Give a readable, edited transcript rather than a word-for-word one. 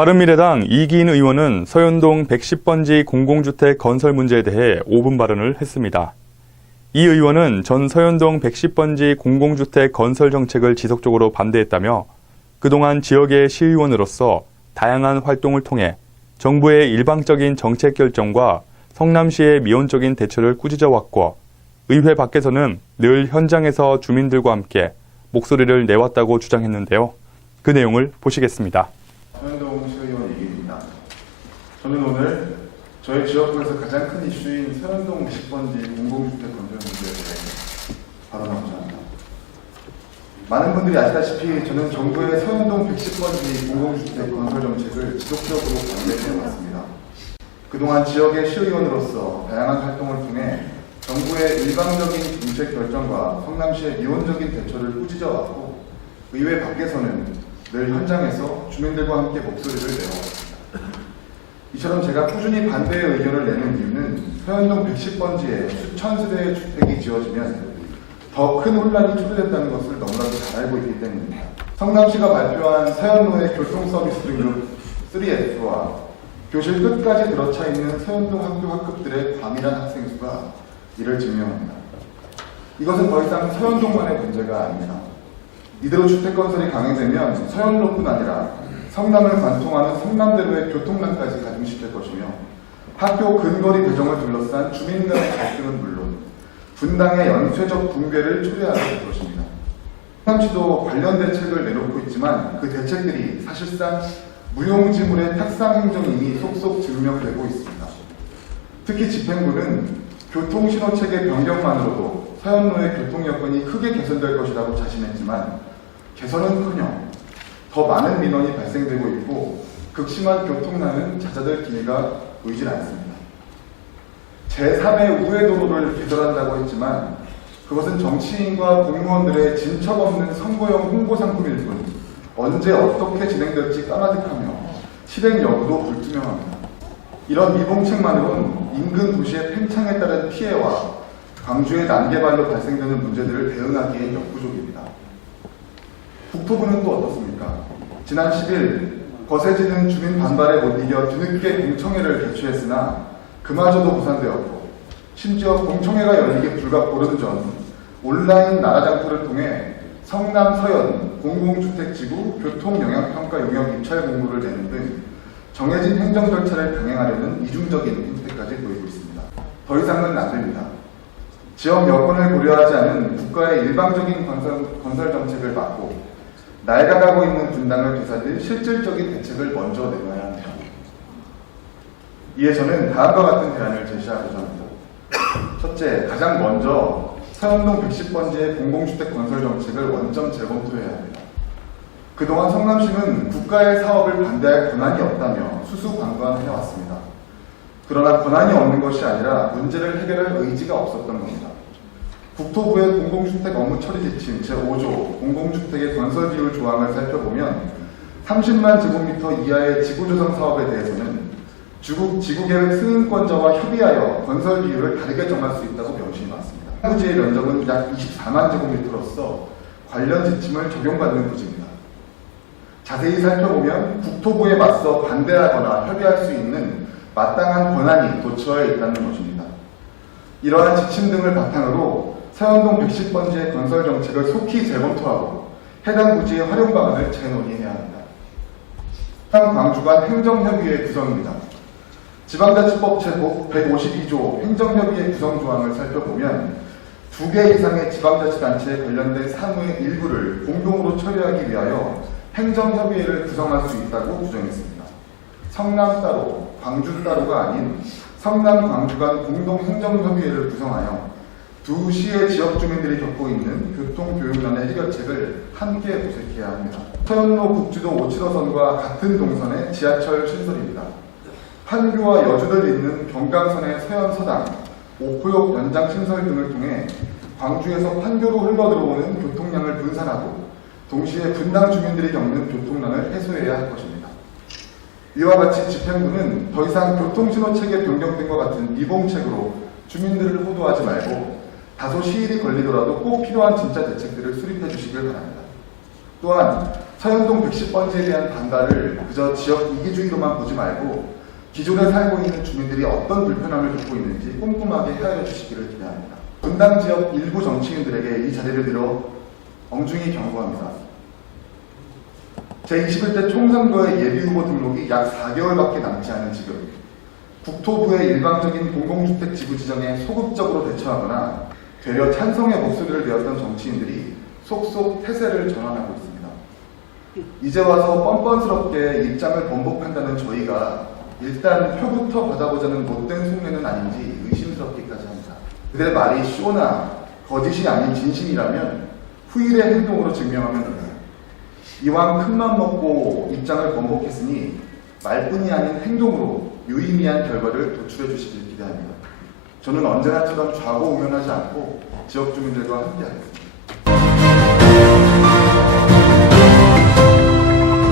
바른미래당 이기인 의원은 서현동 110번지 공공주택 건설 문제에 대해 5분 발언을 했습니다. 이 의원은 전 서현동 110번지 공공주택 건설 정책을 지속적으로 반대했다며 그동안 지역의 시의원으로서 다양한 활동을 통해 정부의 일방적인 정책 결정과 성남시의 미온적인 대처를 꾸짖어왔고 의회 밖에서는 늘 현장에서 주민들과 함께 목소리를 내왔다고 주장했는데요. 그 내용을 보시겠습니다. 서현동 시의원 이기입니다. 저는 오늘 저희 지역구에서 가장 큰 이슈인 서현동 110번지 공공주택 건설 문제에 대해 발언하고자 합니다. 많은 분들이 아시다시피 저는 정부의 서현동 110번지 공공주택 건설 정책을 지속적으로 반대해 왔습니다. 그동안 지역의 시의원으로서 다양한 활동을 통해 정부의 일방적인 정책 결정과 성남시의 미온적인 대처를 꾸짖어왔고 의회 밖에서는 늘 현장에서 주민들과 함께 목소리를 내어왔습니다. 이처럼 제가 꾸준히 반대의 의견을 내는 이유는 서현동 110번지에 수천 세대의 주택이 지어지면 더 큰 혼란이 초래된다는 것을 너무나도 잘 알고 있기 때문입니다. 성남시가 발표한 서현로의 교통서비스 등급 3F와 교실 끝까지 들어차 있는 서현동 학교 학급들의 과밀한 학생 수가 이를 증명합니다. 이것은 더 이상 서현동만의 문제가 아닙니다. 이대로 주택 건설이 강행되면 서현로뿐 아니라 성남을 관통하는 성남대로의 교통난까지 가중시킬 것이며 학교 근거리 배정을 둘러싼 주민 간의 갈등은 물론 분당의 연쇄적 붕괴를 초래하게 될 것입니다. 성남시도 관련 대책을 내놓고 있지만 그 대책들이 사실상 무용지물의 탁상 행정임이 속속 증명되고 있습니다. 특히 집행부는 교통신호체계 변경만으로도 서현로의 교통 여건이 크게 개선될 것이라고 자신했지만 개선은커녕 더 많은 민원이 발생되고 있고 극심한 교통난은 잦아들 기미가 보이질 않습니다. 제3의 우회도로를 개설한다고 했지만 그것은 정치인과 공무원들의 진척 없는 선거용 홍보 상품일 뿐 언제 어떻게 진행될지 까마득하며 실행 여부도 불투명합니다. 이런 미봉책만으로는 인근 도시의 팽창에 따른 피해와 광주의 난개발로 발생되는 문제들을 대응하기엔 역부족입니다. 국토부는 또 어떻습니까? 지난 10일 거세지는 주민 반발에 못 이겨 뒤늦게 공청회를 개최했으나 그마저도 무산되었고 심지어 공청회가 열리기 불과 보름 전 온라인 나라장터를 통해 성남 서현 공공주택지구 교통영향평가 용역 입찰 공고를 내는 등 정해진 행정 절차를 병행하려는 이중적인 행태까지 보이고 있습니다. 더 이상은 안 됩니다. 지역 여건을 고려하지 않은 국가의 일방적인 건설 정책을 막고 낡아가고 있는 분당을 되살릴 실질적인 대책을 먼저 내놔야 합니다. 이에 저는 다음과 같은 대안을 제시하고자 합니다. 첫째, 가장 먼저 서현동 110번지의 공공주택 건설 정책을 원점 재검토해야 합니다. 그동안 성남시는 국가의 사업을 반대할 권한이 없다며 수수관관해왔습니다. 그러나 권한이 없는 것이 아니라 문제를 해결할 의지가 없었던 겁니다. 국토부의 공공주택 업무 처리 지침 제5조 공공주택의 건설 비율 조항을 살펴보면 30만 제곱미터 이하의 지구조성 사업에 대해서는 지구계획 승인권자와 협의하여 건설 비율을 다르게 정할 수 있다고 명시해 놨습니다. 부지의 면적은 약 24만 제곱미터로서 관련 지침을 적용받는 부지입니다. 자세히 살펴보면 국토부에 맞서 반대하거나 협의할 수 있는 마땅한 권한이 도처에 있다는 것입니다. 이러한 지침 등을 바탕으로 서현동 110번지의 건설 정책을 속히 재검토하고 해당 부지의 활용 방안을 재논의해야 합니다. 광주관 행정협의회 구성입니다. 지방자치법 제 152조 행정협의회 구성 조항을 살펴보면 2개 이상의 지방자치단체에 관련된 사무의 일부를 공동으로 처리하기 위하여 행정협의회를 구성할 수 있다고 규정했습니다. 성남 따로, 광주 따로가 아닌 성남 광주간 공동행정협의회를 구성하여 두 시의 지역 주민들이 겪고 있는 교통교육난의 해결책을 함께 모색해야 합니다. 서현로 국주도 575선과 같은 동선의 지하철 신설입니다. 판교와 여주를 잇는 경강선의 서현서당, 오포역 연장 신설 등을 통해 광주에서 판교로 흘러들어오는 교통량을 분산하고 동시에 분당 주민들이 겪는 교통난을 해소해야 할 것입니다. 이와 같이 집행부는 더 이상 교통신호체계 변경 등과 같은 미봉책으로 주민들을 호도하지 말고 다소 시일이 걸리더라도 꼭 필요한 진짜 대책들을 수립해 주시길 바랍니다. 또한 서현동 110번지에 대한 반발을 그저 지역 이기주의로만 보지 말고 기존에 살고 있는 주민들이 어떤 불편함을 겪고 있는지 꼼꼼하게 헤아려 주시기를 기대합니다. 분당 지역 일부 정치인들에게 이 자리를 들어 엄중히 경고합니다. 제21대 총선거의 예비후보 등록이 약 4개월밖에 남지 않은 지금 국토부의 일방적인 공공주택 지구 지정에 소극적으로 대처하거나 되려 찬성의 목소리를 내었던 정치인들이 속속 태세를 전환하고 있습니다. 이제 와서 뻔뻔스럽게 입장을 번복한다는 저희가 일단 표부터 받아보자는 못된 속내는 아닌지 의심스럽기까지 합니다. 그들의 말이 쇼나 거짓이 아닌 진심이라면 후일의 행동으로 증명하면 됩니다. 이왕 큰맘 먹고 입장을 번복했으니 말뿐이 아닌 행동으로 유의미한 결과를 도출해 주시길 기대합니다. 저는 언제나처럼 좌고우면하지 않고 지역 주민들과 함께하겠습니다.